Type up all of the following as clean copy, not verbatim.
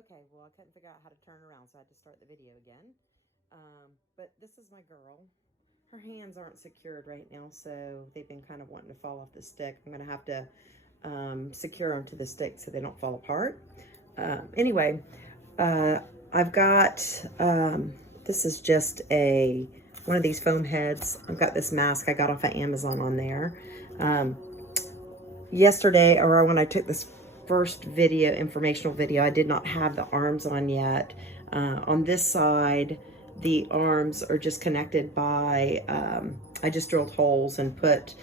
Okay, well, I couldn't figure out how to turn around, so I had to start the video again. But this is my girl. Her hands aren't secured right now, so they've been kind of wanting to fall off the stick. I'm going to have to secure them to the stick so they don't fall apart. Anyway, I've got, this is just one of these foam heads. I've got this mask I got off of Amazon on there. Yesterday, or when I took this first video, informational video, I did not have the arms on yet. On this side, the arms are just connected by, I just drilled holes and put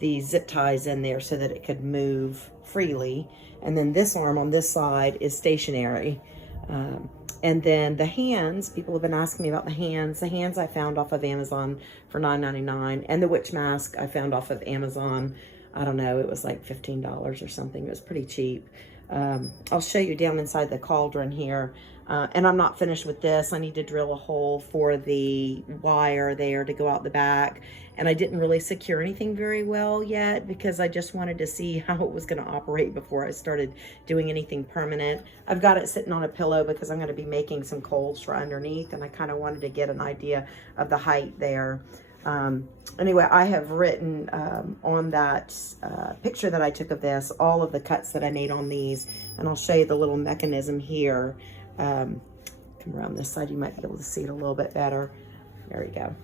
the zip ties in there so that it could move freely. And then this arm on this side is stationary. And then the hands, people have been asking me about the hands. The hands I found off of Amazon for $9.99, and the witch mask I found off of Amazon. I don't know, it was like $15 or something. It was pretty cheap. I'll show you down inside the cauldron here. And I'm not finished with this. I need to drill a hole for the wire there to go out the back. And I didn't really secure anything very well yet because I just wanted to see how it was going to operate before I started doing anything permanent. I've got it sitting on a pillow because I'm going to be making some coals for underneath, and I kind of wanted to get an idea of the height there. Anyway, I have written on that picture that I took of this, all of the cuts that I made on these, and I'll show you the little mechanism here. Come around this side, you might be able to see it a little bit better. There we go.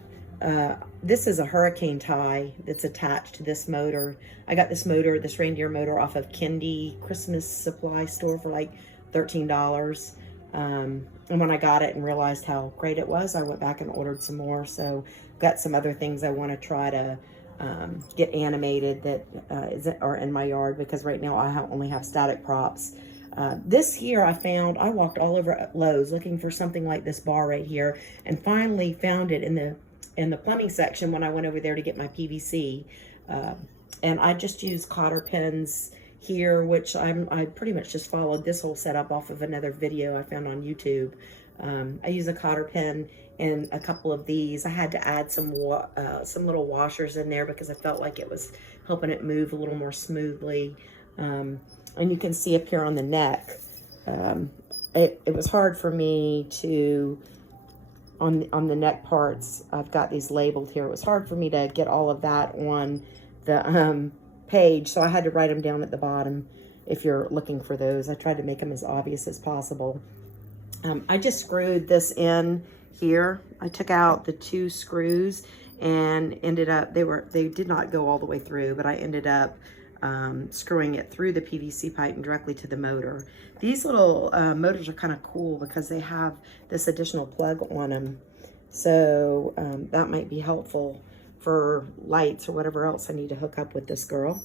This is a hurricane tie that's attached to this motor. I got this motor, this reindeer motor, off of Kendi Christmas supply store for like $13. And when I got it and realized how great it was, I went back and ordered some more. So got some other things I want to try to get animated that are in my yard, because right now I only have static props. This here I found, I walked all over Lowe's looking for something like this bar right here, and finally found it in the plumbing section when I went over there to get my PVC. And I just used cotter pins here, which I pretty much just followed this whole setup off of another video I found on YouTube. I use a cotter pin and a couple of these. I had to add some little washers in there because I felt like it was helping it move a little more smoothly. And you can see up here on the neck, it was hard for me to, on the neck parts, I've got these labeled here. It was hard for me to get all of that on the page, so I had to write them down at the bottom if you're looking for those. I tried to make them as obvious as possible. I just screwed this in here. I took out the 2 screws and ended up, they did not go all the way through, but I ended up screwing it through the PVC pipe and directly to the motor. These little motors are kind of cool because they have this additional plug on them. So that might be helpful for lights or whatever else I need to hook up with this girl.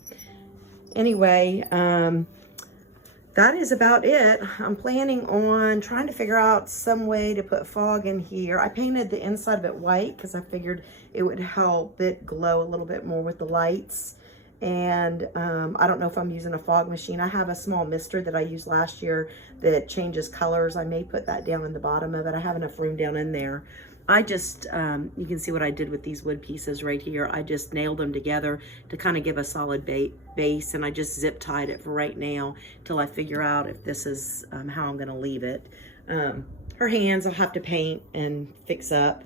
Anyway, that is about it. I'm planning on trying to figure out some way to put fog in here. I painted the inside of it white because I figured it would help it glow a little bit more with the lights. And I don't know if I'm using a fog machine. I have a small mister that I used last year that changes colors. I may put that down in the bottom of it. I have enough room down in there. I just, you can see what I did with these wood pieces right here. I just nailed them together to kind of give a solid base, and I just zip tied it for right now till I figure out if this is how I'm gonna leave it. Her hands I'll have to paint and fix up.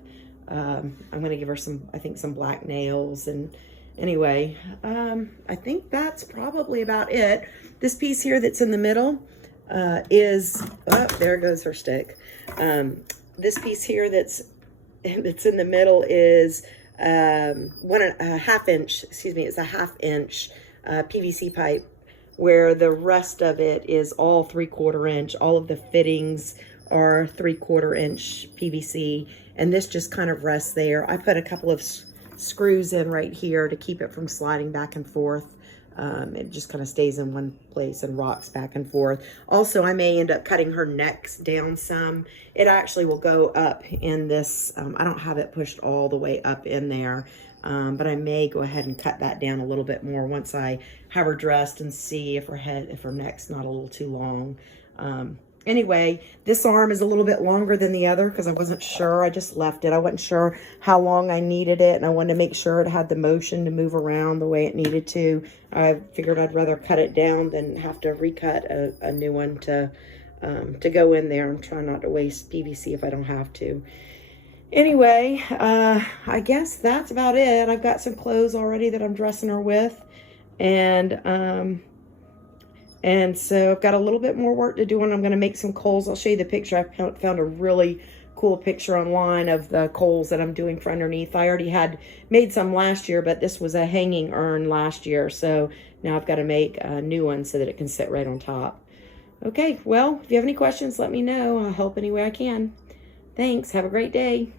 I'm gonna give her some, I think, some black nails. And anyway, I think that's probably about it. This piece here that's in the middle is, oh, there goes her stick. This piece here that's in the middle is a half inch PVC pipe, where the rest of it is all 3/4 inch. All of the fittings are 3/4 inch PVC, and this just kind of rests there. I put a couple of screws in right here to keep it from sliding back and forth. It just kind of stays in one place and rocks back and forth. Also, I may end up cutting her necks down some. It actually will go up in this. I don't have it pushed all the way up in there, but I may go ahead and cut that down a little bit more once I have her dressed and see if her neck's not a little too long. Anyway, this arm is a little bit longer than the other because I wasn't sure. I just left it. I wasn't sure how long I needed it, and I wanted to make sure it had the motion to move around the way it needed to. I figured I'd rather cut it down than have to recut a new one to to go in there. I'm trying not to waste PVC if I don't have to. Anyway, I guess that's about it. I've got some clothes already that I'm dressing her with. And so I've got a little bit more work to do, and I'm going to make some coals. I'll show you the picture. I found a really cool picture online of the coals that I'm doing for underneath. I already had made some last year, but this was a hanging urn last year. So now I've got to make a new one so that it can sit right on top. Okay, well, if you have any questions, let me know. I'll help any way I can. Thanks. Have a great day.